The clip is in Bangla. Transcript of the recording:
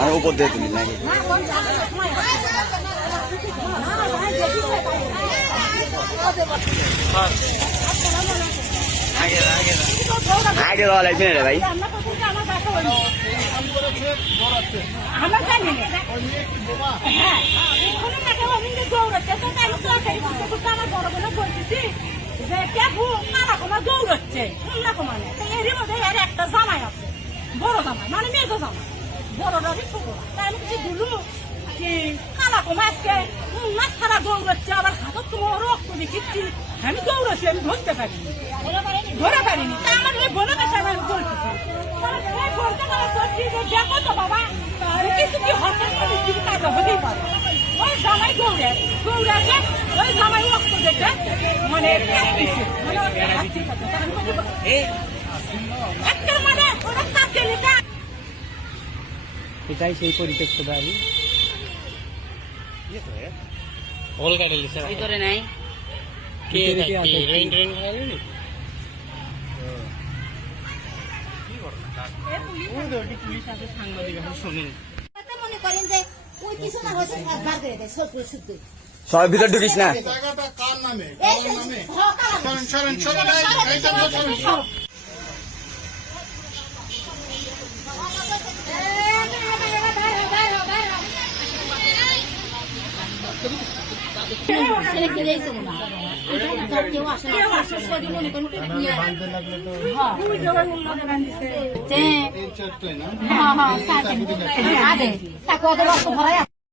আর উপর দিয়ে তুলি নাকি আগে দেওয়া লাগবে না ভাই আমরা জানি না হ্যাঁ দৌড়াচ্ছে আমার বড় বোন বলতেছি যে কেবু কারা কোমা দৌড়াচ্ছে শুনলাম মানে এরই মধ্যে এর একটা জামাই আছে বড় জামাই মানে মেজো জামাই বড়টারই ছোট তাই আমি কিছু বলু কি কালা কোমা আজকে মাছ খারা দৌড়াচ্ছে আবার হাতত তোমার রক্ত দেখি আমি দৌড়াচ্ছি আমি ধরতে পারিনি তাই আমার এই বোনের কাছে আমি বলতেছি দেখো তো বাবা কিছু কি হঠাৎ কাজা হতেই পারে ওই জামাই দৌড়াচ্ছে ওই জামাই রক্ত দেখে মানে এটাই সেই পরিত্যক্ত বাড়ি ভিতরে নাই পুলিশ আছে সাংবাদিক শোনেন মনে করেন যে ওই পিছনে হচ্ছে বার করে দেয় সবাই ভিতর ঢুকিস না জায়গাটা কার নামে হ্যাঁ